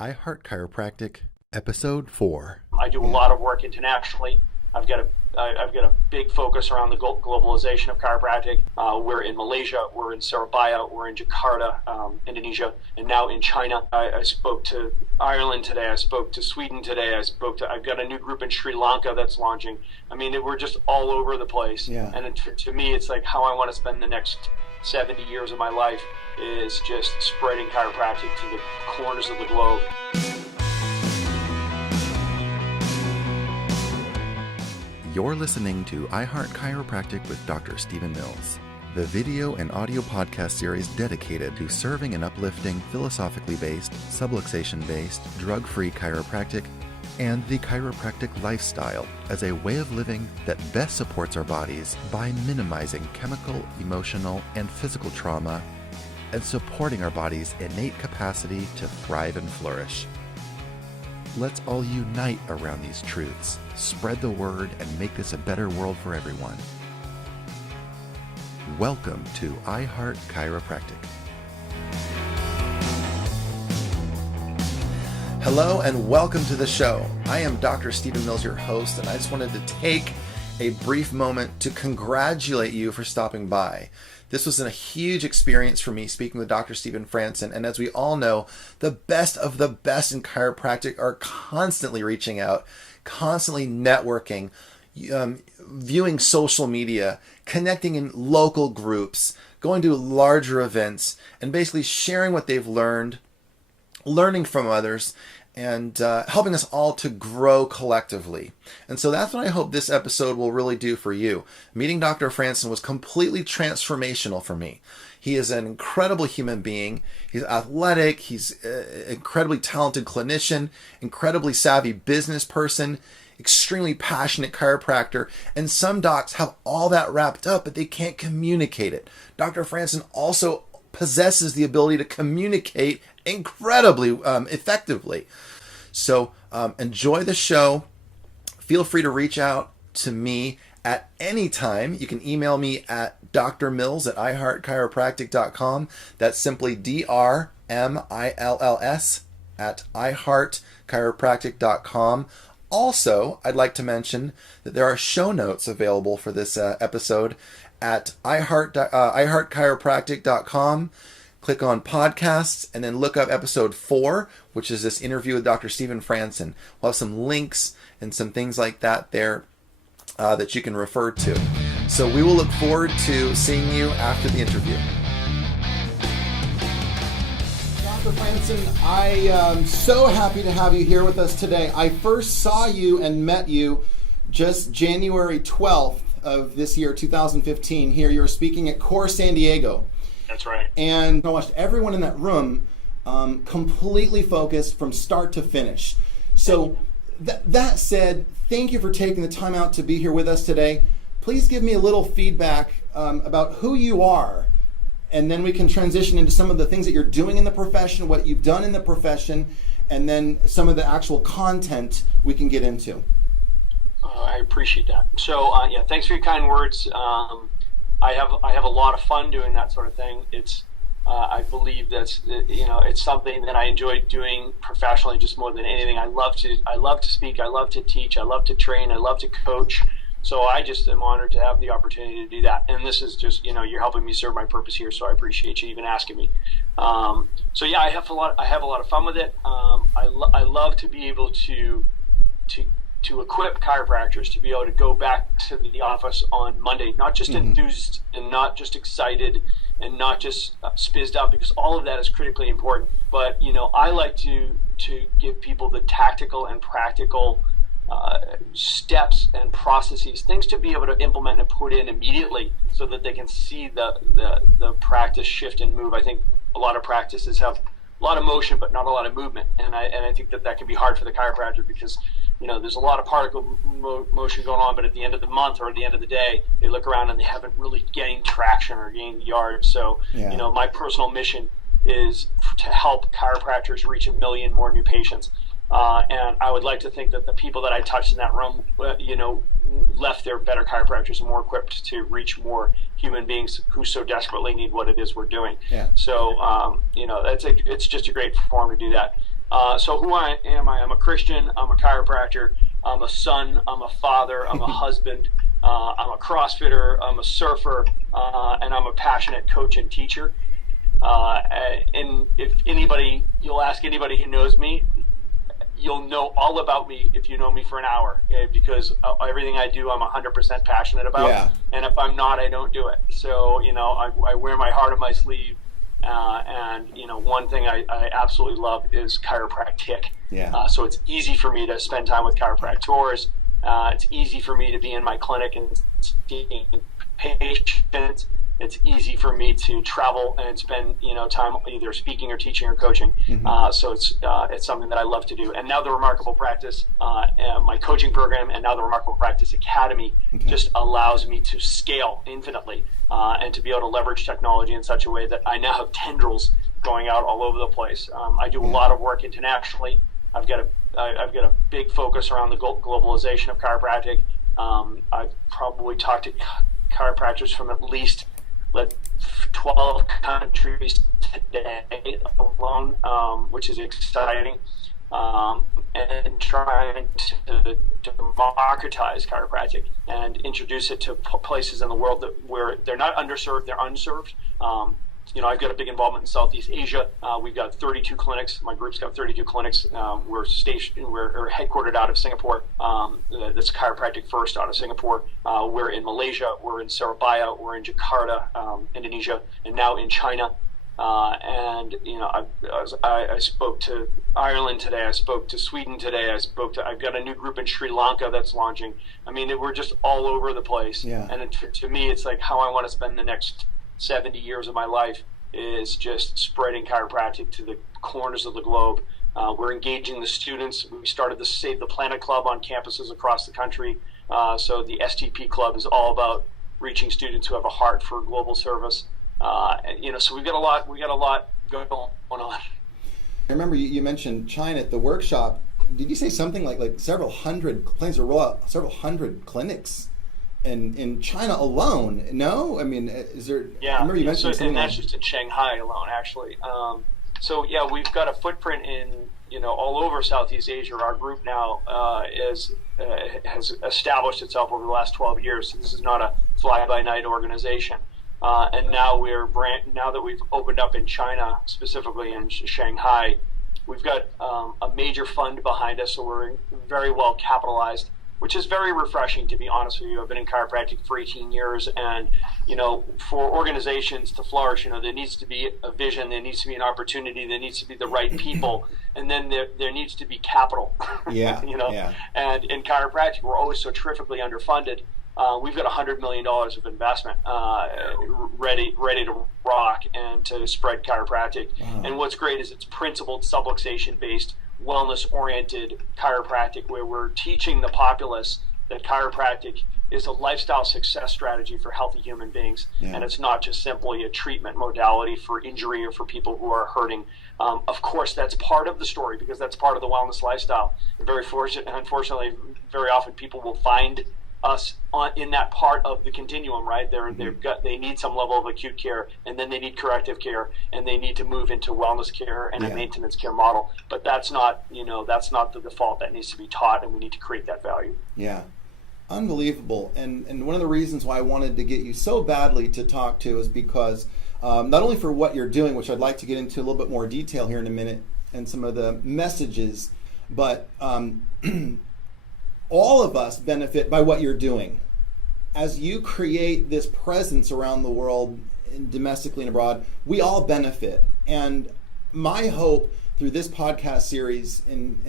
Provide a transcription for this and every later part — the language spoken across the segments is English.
iHeart Chiropractic, Episode 4. I do a lot of work internationally. I've got a big focus around the globalization of chiropractic. We're in Malaysia, we're in Surabaya, we're in Jakarta, Indonesia, and now in China. I spoke to Ireland today. I spoke to Sweden today. I've got a new group in Sri Lanka that's launching. I mean, we're just all over the place. Yeah. And to me, it's like how I want to spend the next 70 years of my life is just spreading chiropractic to the corners of the globe. You're listening to iHeart Chiropractic with Dr. Stephen Mills, the video and audio podcast series dedicated to serving and uplifting philosophically based, subluxation-based, drug-free chiropractic and the chiropractic lifestyle as a way of living that best supports our bodies by minimizing chemical, emotional, and physical trauma and supporting our body's innate capacity to thrive and flourish. Let's all unite around these truths, spread the word, and make this a better world for everyone. Welcome to iHeart Chiropractic. Hello and welcome to the show. I am Dr. Stephen Mills, your host, and I just wanted to take a brief moment to congratulate you for stopping by. This was a huge experience for me speaking with Dr. Stephen Franson, and as we all know, the best of the best in chiropractic are constantly reaching out, constantly networking, viewing social media, connecting in local groups, going to larger events, and basically sharing what they've learned, learning from others, and helping us all to grow collectively. And so that's what I hope this episode will really do for you. Meeting Dr. Franson was completely transformational for me. He is an incredible human being. He's athletic. He's an incredibly talented clinician, incredibly savvy business person, extremely passionate chiropractor. And some docs have all that wrapped up, but they can't communicate it. Dr. Franson also possesses the ability to communicate incredibly effectively. So enjoy the show. Feel free to reach out to me at any time. You can email me at drmills@iheartchiropractic.com. That's simply DRMILLS at iheartchiropractic.com. Also, I'd like to mention that there are show notes available for this episode at iHeartchiropractic.com. Click on podcasts and then look up episode 4, which is this interview with Dr. Stephen Franson. We'll have some links and some things like that there that you can refer to. So we will look forward to seeing you after the interview. Dr. Franson, I am so happy to have you here with us today. I first saw you and met you just January 12th of this year, 2015. Here you were speaking at Core San Diego. That's right. And I watched everyone in that room completely focused from start to finish. So that said, thank you for taking the time out to be here with us today. Please give me a little feedback about who you are, and then we can transition into some of the things that you're doing in the profession, what you've done in the profession, and then some of the actual content we can get into. I appreciate that. So thanks for your kind words. I have a lot of fun doing that sort of thing. It's I believe that's it's something that I enjoy doing professionally just more than anything. I love to speak. I love to teach. I love to train. I love to coach. So I just am honored to have the opportunity to do that. And this is just you're helping me serve my purpose here. So I appreciate you even asking me. I have a lot of fun with it. I love to be able to equip chiropractors to be able to go back to the office on Monday, not just enthused and not just excited and not just spizzed out, because all of that is critically important. But, I like to give people the tactical and practical steps and processes, things to be able to implement and put in immediately so that they can see the practice shift and move. I think a lot of practices have a lot of motion, but not a lot of movement. And I think that can be hard for the chiropractor because there's a lot of particle motion going on, but at the end of the month or at the end of the day, they look around and they haven't really gained traction or gained yards. So, my personal mission is to help chiropractors reach 1 million more new patients. And I would like to think that the people that I touched in that room, left there better chiropractors and more equipped to reach more human beings who so desperately need what it is we're doing. Yeah. So, it's just a great forum to do that. So who am I? I'm a Christian. I'm a chiropractor. I'm a son. I'm a father. I'm a husband. I'm a CrossFitter. I'm a surfer, and I'm a passionate coach and teacher. And if anybody, you'll ask anybody who knows me, you'll know all about me if you know me for an hour, because everything I do, I'm 100% passionate about. Yeah. And if I'm not, I don't do it. So, I wear my heart on my sleeve. And one thing I absolutely love is chiropractic. Yeah. So it's easy for me to spend time with chiropractors. It's easy for me to be in my clinic and seeing patients. It's easy for me to travel and spend time either speaking or teaching or coaching. Mm-hmm. So it's something that I love to do. And now the Remarkable Practice, my coaching program, and now the Remarkable Practice Academy just allows me to scale infinitely and to be able to leverage technology in such a way that I now have tendrils going out all over the place. I do a lot of work internationally. I've got a big focus around the globalization of chiropractic. I've probably talked to chiropractors from at least 12 countries today alone, which is exciting, and trying to democratize chiropractic and introduce it to places in the world where they're not underserved, they're unserved. I've got a big involvement in Southeast Asia. We've got 32 clinics. My group's got 32 clinics. We're headquartered out of Singapore. That's Chiropractic First out of Singapore. We're in Malaysia. We're in Surabaya. We're in Jakarta, Indonesia, and now in China. I spoke to Ireland today. I spoke to Sweden today. I've got a new group in Sri Lanka that's launching. I mean, we're just all over the place. Yeah. And to me, it's like how I want to spend the next 70 years of my life is just spreading chiropractic to the corners of the globe. We're engaging the students. We started the Save the Planet Club on campuses across the country. So the Stp Club is all about reaching students who have a heart for global service. So we've got a lot going on. I remember you mentioned China at the workshop. Did you say something like several hundred plans to roll out several hundred clinics in China alone? No, I mean, is there? Yeah, I remember you mentioned something. And that's just in Shanghai alone, actually. We've got a footprint in all over Southeast Asia. Our group now has established itself over the last 12 years. So this is not a fly-by-night organization. And now now that we've opened up in China, specifically in Shanghai, we've got a major fund behind us, so we're very well capitalized, which is very refreshing, to be honest with you. I've been in chiropractic for 18 years, and for organizations to flourish, there needs to be a vision, there needs to be an opportunity, there needs to be the right people, and then there needs to be capital. Yeah. Yeah. And in chiropractic, we're always so terrifically underfunded. We've got $100 million of investment ready to rock and to spread chiropractic. Wow. And what's great is it's principled, subluxation-based, wellness-oriented chiropractic, where we're teaching the populace that chiropractic is a lifestyle success strategy for healthy human beings. Yeah. And it's not just simply a treatment modality for injury or for people who are hurting. Of course, that's part of the story, because that's part of the wellness lifestyle. Unfortunately, very often people will find us in that part of the continuum, right? They need some level of acute care, and then they need corrective care, and they need to move into wellness care and a maintenance care model. But that's not the default. That needs to be taught, and we need to create that value. Yeah, unbelievable. And one of the reasons why I wanted to get you so badly to talk to is because not only for what you're doing, which I'd like to get into a little bit more detail here in a minute, and some of the messages, but all of us benefit by what you're doing. As you create this presence around the world, domestically and abroad, we all benefit. And my hope through this podcast series and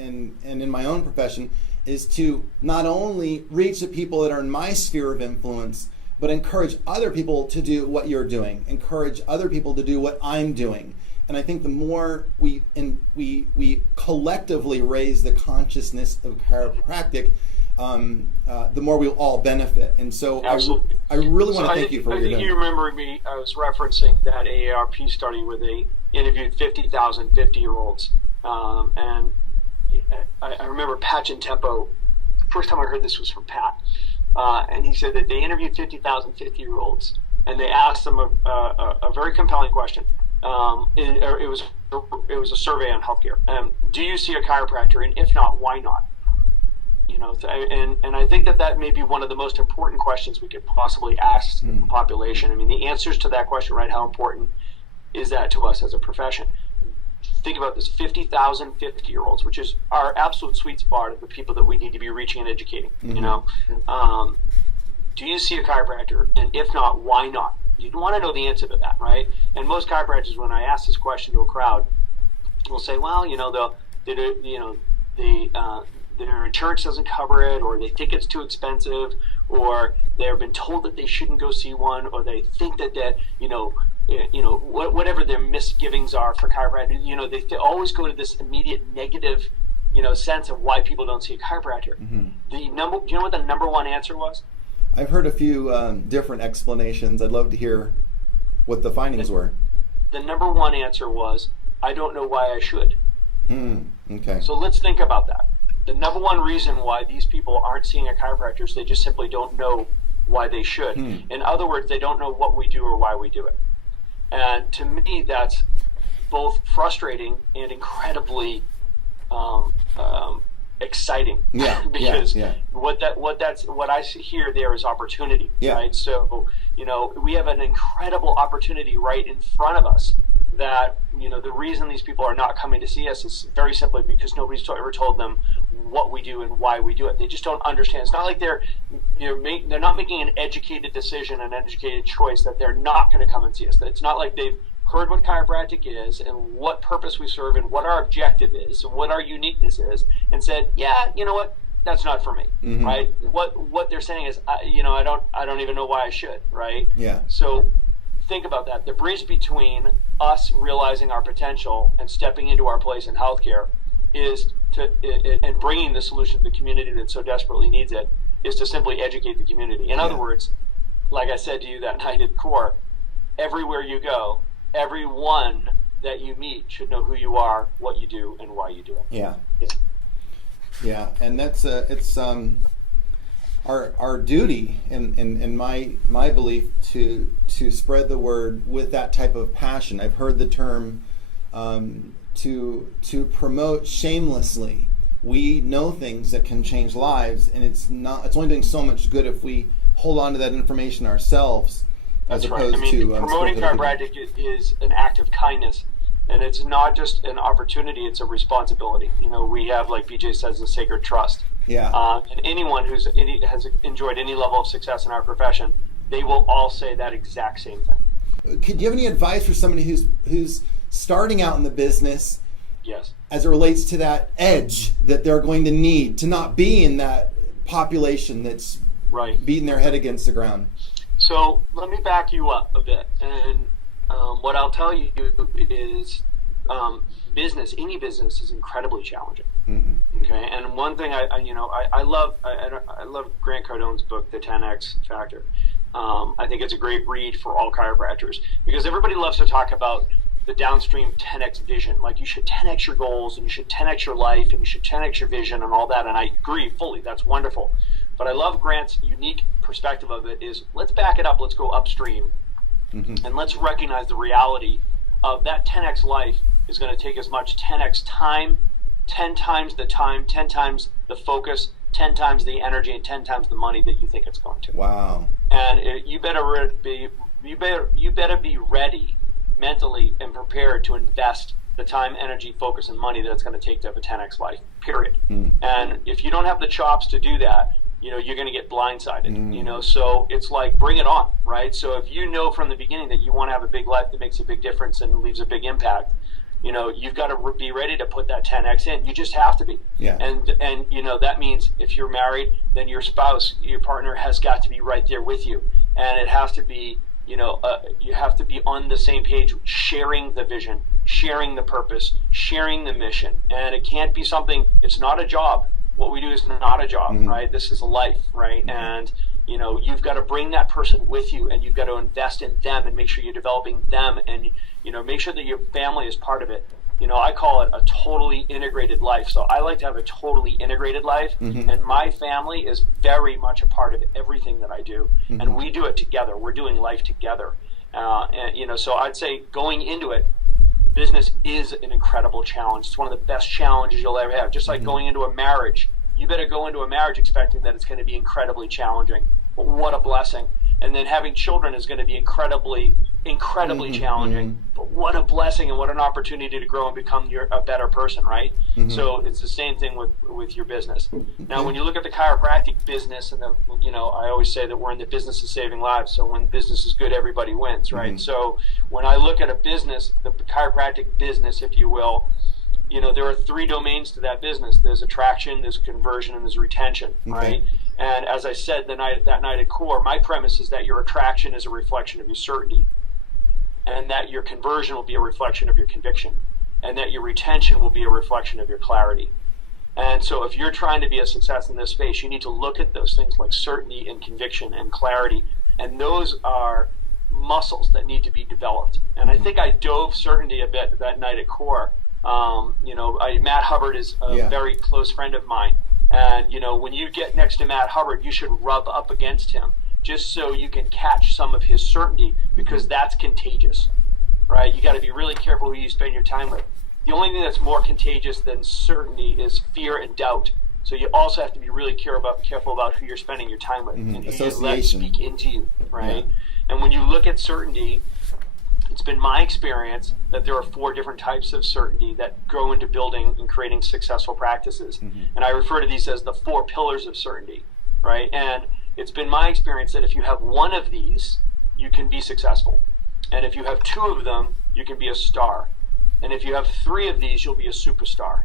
in my own profession is to not only reach the people that are in my sphere of influence, but encourage other people to do what you're doing, encourage other people to do what I'm doing. And I think the more we collectively raise the consciousness of chiropractic, the more we'll all benefit. And so I really want to thank you for what you're doing. I think you remember me, I was referencing that AARP study where they interviewed 50,000 50-year-olds. And I remember Patch and Tempo, first time I heard this was from Pat. And he said that they interviewed 50,000 50-year-olds, and they asked them a very compelling question. it was a survey on healthcare. Do you see a chiropractor, and if not, why not? And I think that may be one of the most important questions we could possibly ask the population. I mean, the answers to that question, right? How important is that to us as a profession? Think about this: 50,000 50-year-olds, which is our absolute sweet spot of the people that we need to be reaching and educating. Do you see a chiropractor, and if not, why not? You'd want to know the answer to that, right? And most chiropractors, when I ask this question to a crowd, will say, well, their insurance doesn't cover it, or they think it's too expensive, or they've been told that they shouldn't go see one, or they think that whatever their misgivings are for chiropractic, they always go to this immediate negative, sense of why people don't see a chiropractor. Do you know what the number one answer was? I've heard a few different explanations. I'd love to hear what the findings were. The number one answer was, I don't know why I should. Okay. So let's think about that. The number one reason why these people aren't seeing a chiropractor is they just simply don't know why they should. In other words, they don't know what we do or why we do it. And to me, that's both frustrating and incredibly exciting. Because what I hear there is opportunity. Right? So we have an incredible opportunity right in front of us. That the reason these people are not coming to see us is very simply because nobody's ever told them what we do and why we do it. They just don't understand. It's not like they're not making an educated decision, an educated choice that they're not going to come and see us. It's not like they've heard what chiropractic is and what purpose we serve and what our objective is and what our uniqueness is, and said, yeah, you know what, that's not for me. Right? What they're saying is, I don't even know why I should. Right? Yeah. So think about that. The bridge between us realizing our potential and stepping into our place in healthcare and bringing the solution to the community that so desperately needs it is to simply educate the community. In other words, like I said to you that night at CORE, everywhere you go, everyone that you meet should know who you are, what you do, and why you do it. Yeah, and that's it's our duty, and my belief, to spread the word with that type of passion. I've heard the term to promote shamelessly. We know things that can change lives, and it's only doing so much good if we hold on to that information ourselves. That's right. Promoting chiropractic is an act of kindness, and it's not just an opportunity; it's a responsibility. We have, like BJ says, a sacred trust. And anyone has enjoyed any level of success in our profession, they will all say that exact same thing. Could you have any advice for somebody who's starting out in the business? Yes. As it relates to that edge that they're going to need to not be in that population that's beating their head against the ground. So let me back you up a bit, and what I'll tell you is any business is incredibly challenging. Okay, and one thing I love Grant Cardone's book, The 10X Factor. I think it's a great read for all chiropractors, because everybody loves to talk about the downstream 10X vision. Like, you should 10X your goals, and you should 10X your life, and you should 10X your vision and all that, and I agree fully. That's wonderful. But I love Grant's unique perspective of it is, let's back it up, let's go upstream, and let's recognize the reality of that 10X life is going to take as much 10X time, 10 times the time, 10 times the focus, 10 times the energy, and 10 times the money that you think it's going to. Wow. And you better be ready mentally and prepared to invest the time, energy, focus, and money that it's going to take to have a 10X life, period. And if you don't have the chops to do that, you're going to get blindsided, so it's like, bring it on, right? So if you know from the beginning that you want to have a big life that makes a big difference and leaves a big impact, you've got to be ready to put that 10X in. You just have to be. Yeah. And that means if you're married, then your spouse, your partner has got to be right there with you. And it has to be, you have to be on the same page, sharing the vision, sharing the purpose, sharing the mission. And it can't be something, it's not a job. What we do is not a job, right? This is a life, right? And, you've got to bring that person with you, and you've got to invest in them and make sure you're developing them, and, make sure that your family is part of it. I call it a totally integrated life. So I like to have a totally integrated life, and my family is very much a part of everything that I do, and we do it together. We're doing life together. And so I'd say going into it, business is an incredible challenge. It's one of the best challenges you'll ever have. Just like going into a marriage, you better go into a marriage expecting that it's going to be incredibly challenging. But what a blessing. And then having children is going to be incredibly challenging. But what a blessing and what an opportunity to grow and become a better person, right? So it's the same thing with your business. Now, when you look at the chiropractic business, and I always say that we're in the business of saving lives. So when business is good, everybody wins, right? So when I look at a business, the chiropractic business, if you will, there are 3 domains to that business. There's attraction, there's conversion, and there's retention, right? And as I said that night at Core, my premise is that your attraction is a reflection of your certainty, and that your conversion will be a reflection of your conviction, and that your retention will be a reflection of your clarity. And so if you're trying to be a success in this space, you need to look at those things like certainty and conviction and clarity. And those are muscles that need to be developed. And I think I dove certainty a bit that night at Core. Matt Hubbard is a very close friend of mine. And, when you get next to Matt Hubbard, you should rub up against him just so you can catch some of his certainty, because that's contagious, right? You got to be really careful who you spend your time with. The only thing that's more contagious than certainty is fear and doubt. So you also have to be really careful about who you're spending your time with and who you let speak into you, right? And when you look at certainty, it's been my experience that there are 4 different types of certainty that go into building and creating successful practices. And I refer to these as the 4 pillars of certainty, right? And it's been my experience that if you have one of these, you can be successful. And if you have 2 of them, you can be a star. And if you have 3 of these, you'll be a superstar.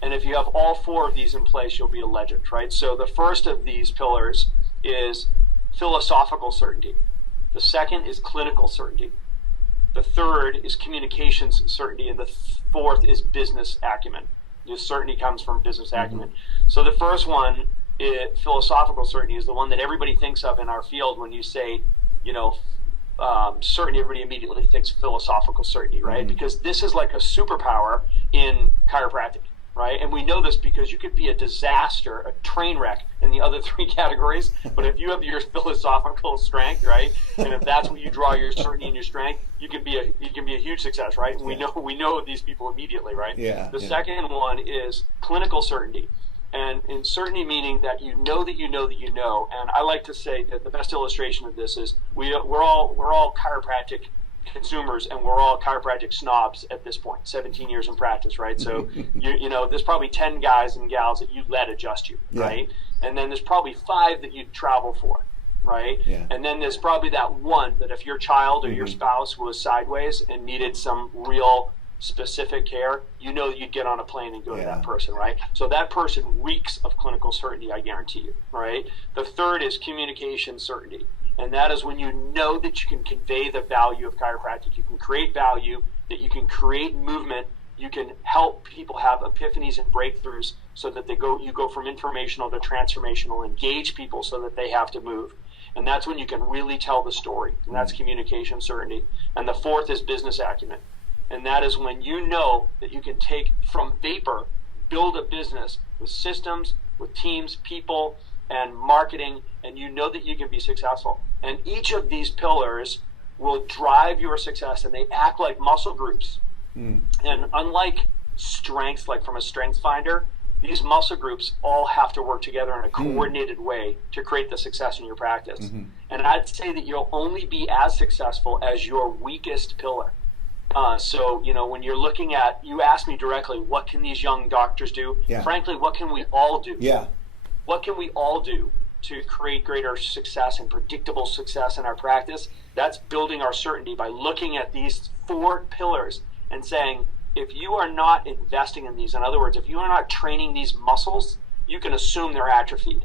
And if you have all 4 of these in place, you'll be a legend, right? So the first of these pillars is philosophical certainty. The second is clinical certainty. The third is communications certainty, and the 4th is business acumen. The certainty comes from business acumen. So the first one, philosophical certainty, is the one that everybody thinks of in our field when you say, certainty. Everybody immediately thinks philosophical certainty, right? Because this is like a superpower in chiropractic, right? And we know this because you could be a disaster, a train wreck in the other 3 categories, but if you have your philosophical strength, right, and if that's what you draw your certainty and your strength, you can be a huge success, right? And we know these people immediately, right? The second one is clinical certainty. And in certainty meaning that you know that you know that you know. And I like to say that the best illustration of this is we're all chiropractic consumers, and we're all chiropractic snobs at this point, 17 years in practice, right? So there's probably 10 guys and gals that you let adjust you, right? And then there's probably 5 that you'd travel for, right? And then there's probably that one that if your child or your spouse was sideways and needed some real specific care, you'd get on a plane and go to that person, right? So that person reeks of clinical certainty, I guarantee you, right? The third is communication certainty. And that is when you know that you can convey the value of chiropractic. You can create value, that you can create movement, you can help people have epiphanies and breakthroughs so that you go from informational to transformational, engage people so that they have to move. And that's when you can really tell the story. And that's communication certainty. And the 4th is business acumen. And that is when you know that you can take from vapor, build a business with systems, with teams, people, and marketing, and you know that you can be successful. And each of these pillars will drive your success, and they act like muscle groups. And unlike strengths, like from a strength finder, these muscle groups all have to work together in a coordinated way to create the success in your practice. And I'd say that you'll only be as successful as your weakest pillar. So, when you're looking at, you asked me directly, what can these young doctors do? Frankly, what can we all do? What can we all do to create greater success and predictable success in our practice? That's building our certainty by looking at these 4 pillars and saying, if you are not investing in these, in other words, if you are not training these muscles, you can assume they're atrophied.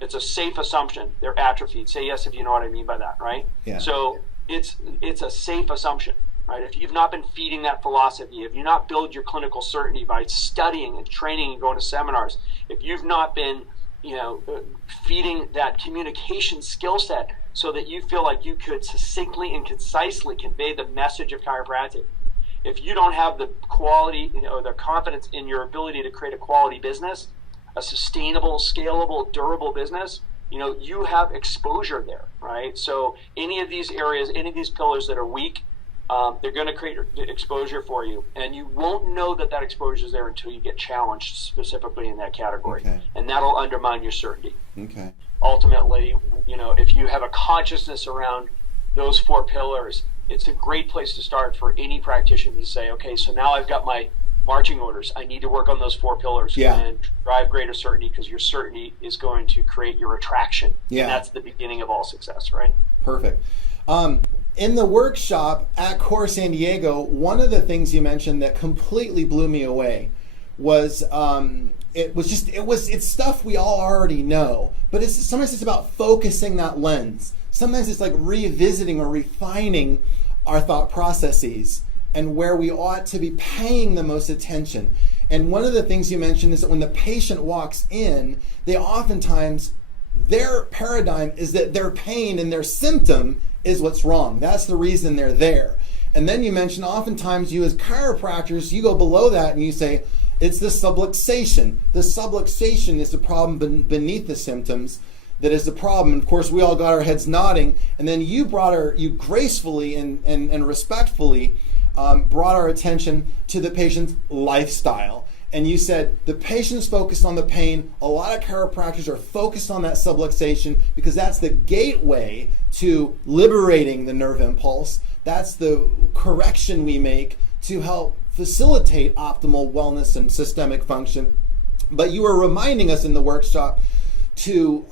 It's a safe assumption they're atrophied. Say yes if you know what I mean by that, right? So it's a safe assumption. Right? If you've not been feeding that philosophy, if you not build your clinical certainty by studying and training and going to seminars, if you've not been, feeding that communication skill set so that you feel like you could succinctly and concisely convey the message of chiropractic, if you don't have the quality or the confidence in your ability to create a quality business, a sustainable, scalable, durable business, you have exposure there, right? So any of these areas, any of these pillars that are weak, they're going to create exposure for you, and you won't know that exposure is there until you get challenged specifically in that category, and that'll undermine your certainty. Okay. Ultimately, if you have a consciousness around those 4 pillars, it's a great place to start for any practitioner to say, okay, so now I've got my marching orders. I need to work on those 4 pillars and drive greater certainty, because your certainty is going to create your attraction. Yeah. And that's the beginning of all success, right? Perfect. In the workshop at Core San Diego, one of the things you mentioned that completely blew me away was it's stuff we all already know, but sometimes it's about focusing that lens. Sometimes it's like revisiting or refining our thought processes and where we ought to be paying the most attention. And one of the things you mentioned is that when the patient walks in, they oftentimes, their paradigm is that their pain and their symptom is what's wrong. That's the reason they're there. And then you mentioned oftentimes you as chiropractors, you go below that and you say, it's the subluxation. The subluxation is the problem beneath the symptoms that is the problem. And of course, we all got our heads nodding. And then you gracefully and respectfully brought our attention to the patient's lifestyle. And you said the patient's focused on the pain. A lot of chiropractors are focused on that subluxation because that's the gateway to liberating the nerve impulse. That's the correction we make to help facilitate optimal wellness and systemic function. But you were reminding us in the workshop to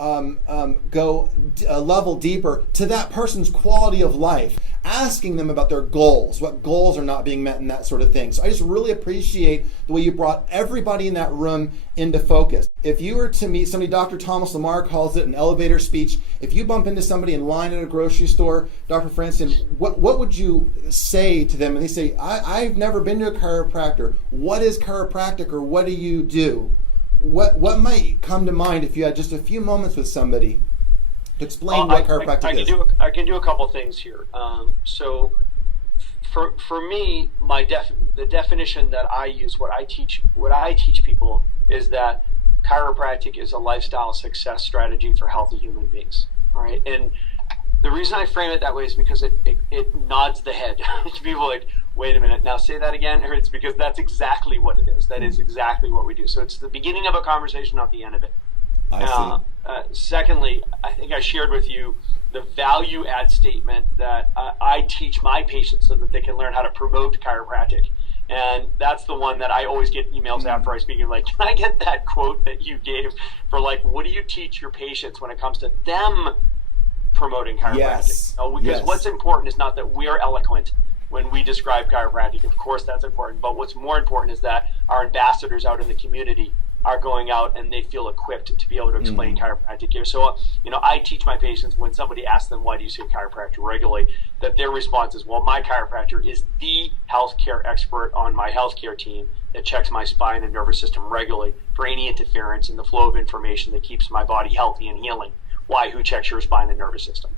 go a level deeper to that person's quality of life, asking them about their goals, what goals are not being met and that sort of thing. So I just really appreciate the way you brought everybody in that room into focus. If you were to meet somebody, Dr. Thomas Lamar calls it an elevator speech. If you bump into somebody in line at a grocery store, Dr. Franson, what would you say to them? And they say, I've never been to a chiropractor. What is chiropractic, or what do you do? What might come to mind if you had just a few moments with somebody to explain what chiropractic is? I can do a couple things here. So for me, the definition that I use, what I teach people is that chiropractic is a lifestyle success strategy for healthy human beings. All right, and the reason I frame it that way is because it nods the head to people like, wait a minute, now say that again. Or it's because that's exactly what it is. That is exactly what we do. So it's the beginning of a conversation, not the end of it. I see. Secondly, I think I shared with you the value add statement that I teach my patients so that they can learn how to promote chiropractic. And that's the one that I always get emails after I speak, like, can I get that quote that you gave for, like, what do you teach your patients when it comes to them promoting chiropractic? Yes. Because what's important is not that we're eloquent when we describe chiropractic. Of course, that's important. But what's more important is that our ambassadors out in the community are going out and they feel equipped to be able to explain chiropractic here. So, I teach my patients when somebody asks them, why do you see a chiropractor regularly, that their response is, well, my chiropractor is the healthcare expert on my healthcare team that checks my spine and nervous system regularly for any interference in the flow of information that keeps my body healthy and healing. Why? Who checks your spine and nervous system?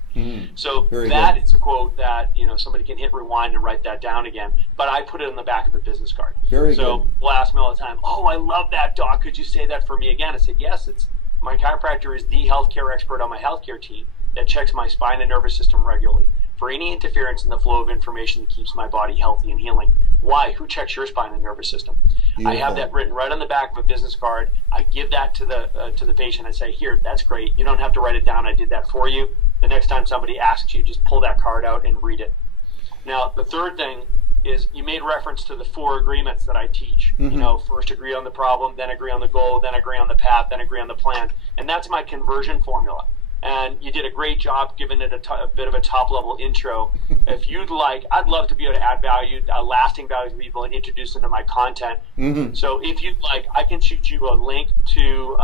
So that is a quote that somebody can hit rewind and write that down again. But I put it on the back of a business card. Very good. So people ask me all the time, "Oh, I love that, doc. Could you say that for me again?" I said, "Yes. It's my chiropractor is the healthcare expert on my healthcare team that checks my spine and nervous system regularly for any interference in the flow of information that keeps my body healthy and healing. Why? Who checks your spine and nervous system?" Beautiful. I have that written right on the back of a business card. I give that to the patient. I say, "Here, that's great. You don't have to write it down. I did that for you. The next time somebody asks you, just pull that card out and read it." Now, the third thing is you made reference to the 4 agreements that I teach. First agree on the problem, then agree on the goal, then agree on the path, then agree on the plan. And that's my conversion formula. And you did a great job giving it a bit of a top-level intro. If you'd like, I'd love to be able to add value, lasting value to people and introduce them to my content. So if you'd like, I can shoot you a link to,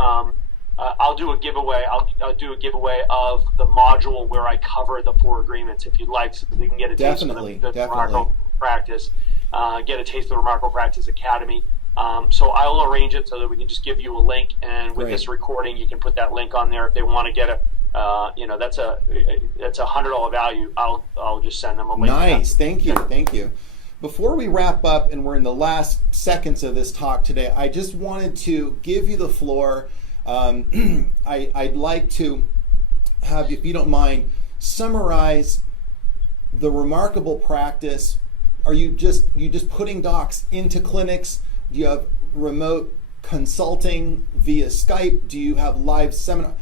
I'll do a giveaway. I'll do a giveaway of the module where I cover the 4 agreements, if you'd like, so that you can get a taste of the Remarkable Practice, get a taste of the Remarkable Practice Academy. So I'll arrange it so that we can just give you a link, and with this recording, you can put that link on there if they want to get a. That's a $100 value. I'll just send them a link. Nice, thank you. Before we wrap up, and we're in the last seconds of this talk today, I just wanted to give you the floor. I'd like to have, if you don't mind, summarize the remarkable practice. Are you just putting docs into clinics? Do you have remote consulting via Skype? Do you have live seminar?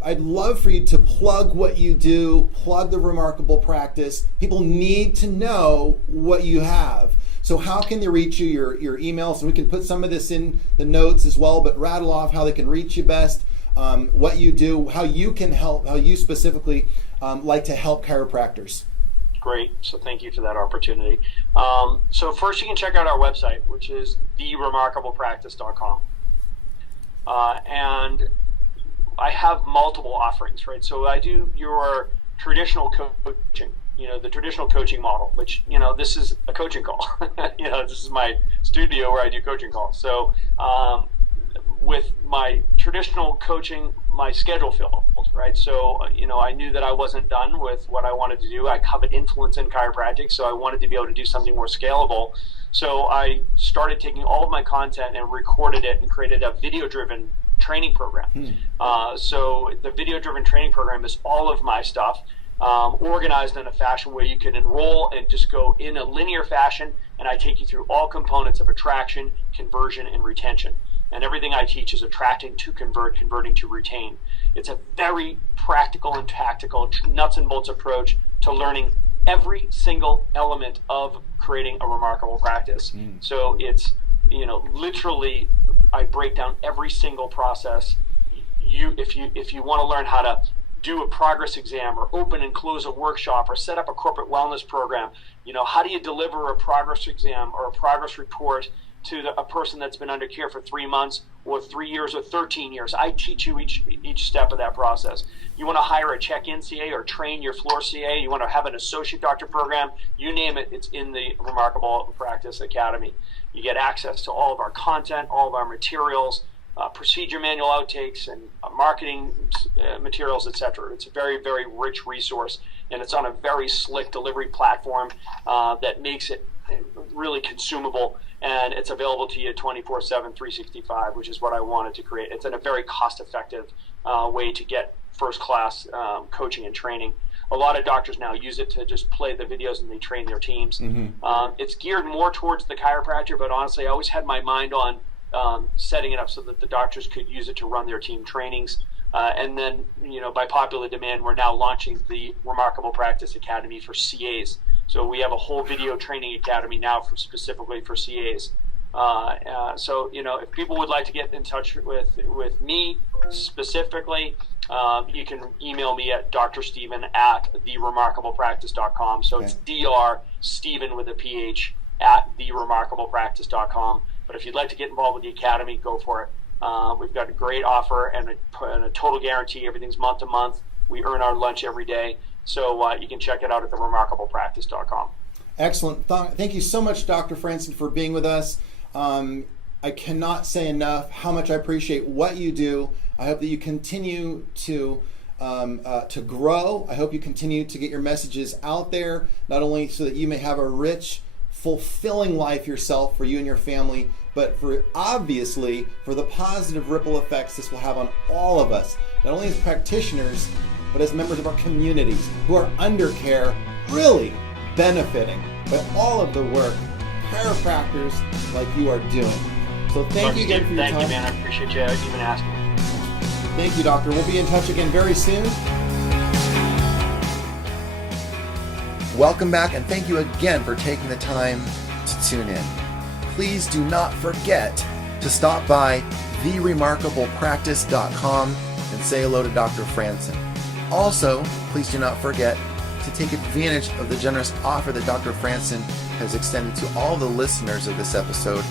I'd love for you to plug what you do, plug the remarkable practice. People need to know what you have. So how can they reach you? Your email, so we can put some of this in the notes as well, but rattle off how they can reach you best, what you do, how you can help, how you specifically like to help chiropractors. Great. So thank you for that opportunity. So first you can check out our website, which is theremarkablepractice.com. And I have multiple offerings, right? So I do your traditional coaching, the traditional coaching model, which, this is a coaching call. This is my studio where I do coaching calls. So with my traditional coaching, my schedule filled, right? So, I knew that I wasn't done with what I wanted to do. I covered influence in chiropractic, so I wanted to be able to do something more scalable. So I started taking all of my content and recorded it and created a video-driven training program. So the video-driven training program is all of my stuff, organized in a fashion where you can enroll and just go in a linear fashion, and I take you through all components of attraction, conversion, and retention. And everything I teach is attracting to convert, converting to retain. It's a very practical and tactical, nuts and bolts approach to learning every single element of creating a remarkable practice. So it's, literally, I break down every single process. If you want to learn how to do a progress exam or open and close a workshop or set up a corporate wellness program, how do you deliver a progress exam or a progress report to a person that's been under care for 3 months or 3 years or 13 years? I teach you each step of that process. You want to hire a check-in CA or train your floor CA, you want to have an associate doctor program, you name it, it's in the Remarkable Practice Academy. You get access to all of our content, all of our materials, procedure manual outtakes, and marketing materials, etc. It's a very, very rich resource, and it's on a very slick delivery platform that makes it really consumable, and it's available to you 24/7, 365, which is what I wanted to create. It's in a very cost-effective way to get first-class coaching and training. A lot of doctors now use it to just play the videos and they train their teams. It's geared more towards the chiropractor, but honestly, I always had my mind on setting it up so that the doctors could use it to run their team trainings. And then, by popular demand, we're now launching the Remarkable Practice Academy for CAs. So we have a whole video training academy now specifically for CAs. So, if people would like to get in touch with me specifically, you can email me at drsteven@theremarkablepractice.com. So it's Dr. Steven with a PH at theremarkablepractice.com. But if you'd like to get involved with the academy, go for it. We've got a great offer and a total guarantee. Everything's month to month. We earn our lunch every day. So you can check it out at theremarkablepractice.com. Excellent. Thank you so much, Dr. Franson, for being with us. I cannot say enough how much I appreciate what you do. I hope that you continue to grow. I hope you continue to get your messages out there, not only so that you may have a rich, fulfilling life yourself, for you and your family, but obviously for the positive ripple effects this will have on all of us, not only as practitioners, but as members of our communities who are under care, really benefiting by all of the work chiropractors like you are doing. So thank you again for your time. Thank you, man. I appreciate you even asking. Thank you, Doctor. We'll be in touch again very soon. Welcome back, and thank you again for taking the time to tune in. Please do not forget to stop by theremarkablepractice.com and say hello to Dr. Franson. Also, please do not forget to take advantage of the generous offer that Dr. Franson has extended to all the listeners of this episode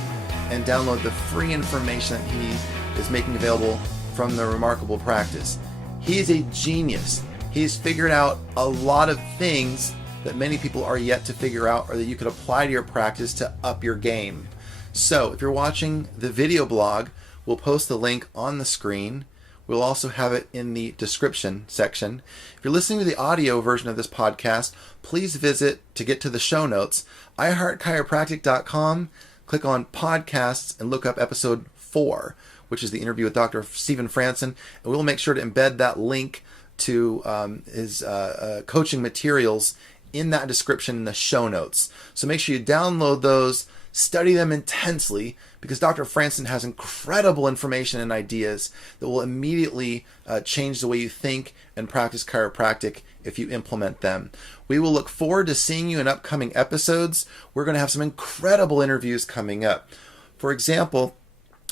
and download the free information that he is making available from the Remarkable Practice. He is a genius. He's figured out a lot of things that many people are yet to figure out, or that you could apply to your practice to up your game. So if you're watching the video blog, we'll post the link on the screen. We'll also have it in the description section. If you're listening to the audio version of this podcast, please visit, to get to the show notes, iHeartChiropractic.com, click on podcasts and look up episode 4, which is the interview with Dr. Stephen Franson, and we'll make sure to embed that link to his coaching materials in that description in the show notes. So make sure you download those, study them intensely, because Dr. Franson has incredible information and ideas that will immediately change the way you think and practice chiropractic if you implement them. We will look forward to seeing you in upcoming episodes. We're going to have some incredible interviews coming up. For example,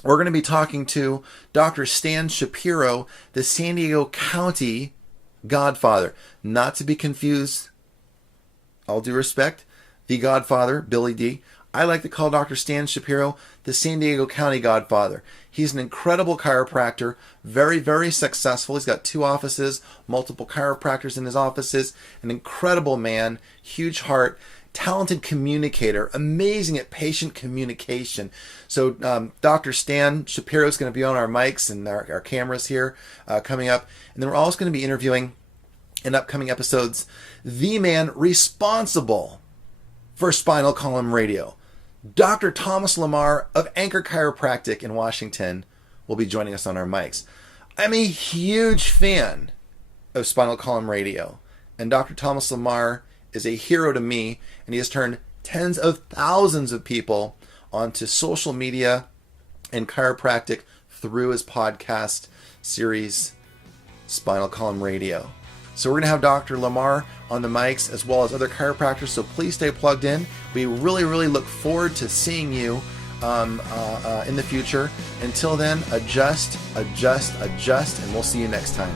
we're going to be talking to Dr. Stan Shapiro, the San Diego County Godfather. Not to be confused, all due respect, the Godfather, Billy D. I like to call Dr. Stan Shapiro the San Diego County Godfather. He's an incredible chiropractor, very, very successful. He's got 2 offices, multiple chiropractors in his offices, an incredible man, huge heart, talented communicator, amazing at patient communication. So Dr. Stan Shapiro is going to be on our mics and our cameras here coming up. And then we're also going to be interviewing in upcoming episodes the man responsible for Spinal Column Radio. Dr. Thomas Lamar of Anchor Chiropractic in Washington will be joining us on our mics. I'm a huge fan of Spinal Column Radio, and Dr. Thomas Lamar is a hero to me, and he has turned tens of thousands of people onto social media and chiropractic through his podcast series, Spinal Column Radio. So we're going to have Dr. Lamar on the mics as well as other chiropractors, so please stay plugged in. We really, really look forward to seeing you in the future. Until then, adjust, and we'll see you next time.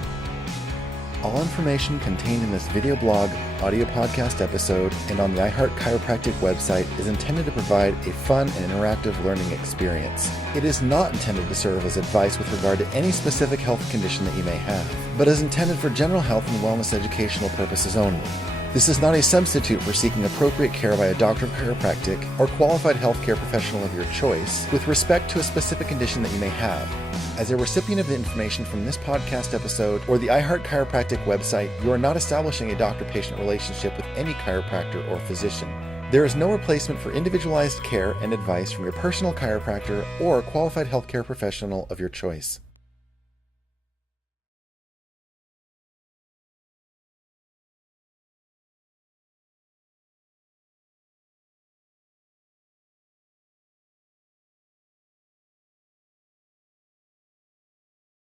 All information contained in this video blog, audio podcast episode, and on the iHeart Chiropractic website is intended to provide a fun and interactive learning experience. It is not intended to serve as advice with regard to any specific health condition that you may have, but is intended for general health and wellness educational purposes only. This is not a substitute for seeking appropriate care by a doctor of chiropractic or qualified healthcare professional of your choice with respect to a specific condition that you may have. As a recipient of the information from this podcast episode or the iHeart Chiropractic website, you are not establishing a doctor-patient relationship with any chiropractor or physician. There is no replacement for individualized care and advice from your personal chiropractor or qualified healthcare professional of your choice.